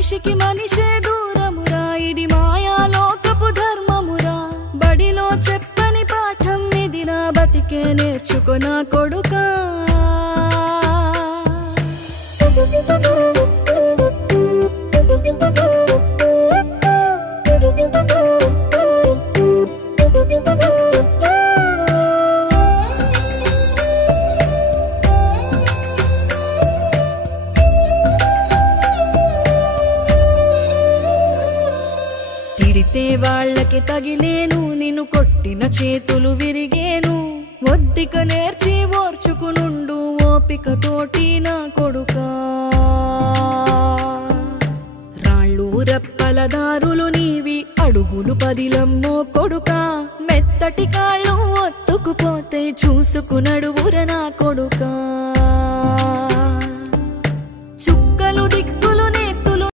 మనిషికి మనిషే దూరమురా ఇది మాయాలోకపు ధర్మమురా బడిలో చెప్పని పాఠం ఇది నా బతికే నేర్చుకో నా కొడుకా తిడితే వాళ్ళకి తగిలేను నిన్ను కొట్టిన చేతులు విరిగేను ఒద్దిక నేర్చి ఓర్చుకునుండు ఓపికతోటి నా కొడుకా రాళ్ళు రెప్పల దారులు నీవి అడుగులు పదిలమ్మో కొడుకా మెత్తటి కాళ్ళు ఒత్తుకుపోతే చూసుకునడువుర నా కొడుకా చుక్కలు దిక్కు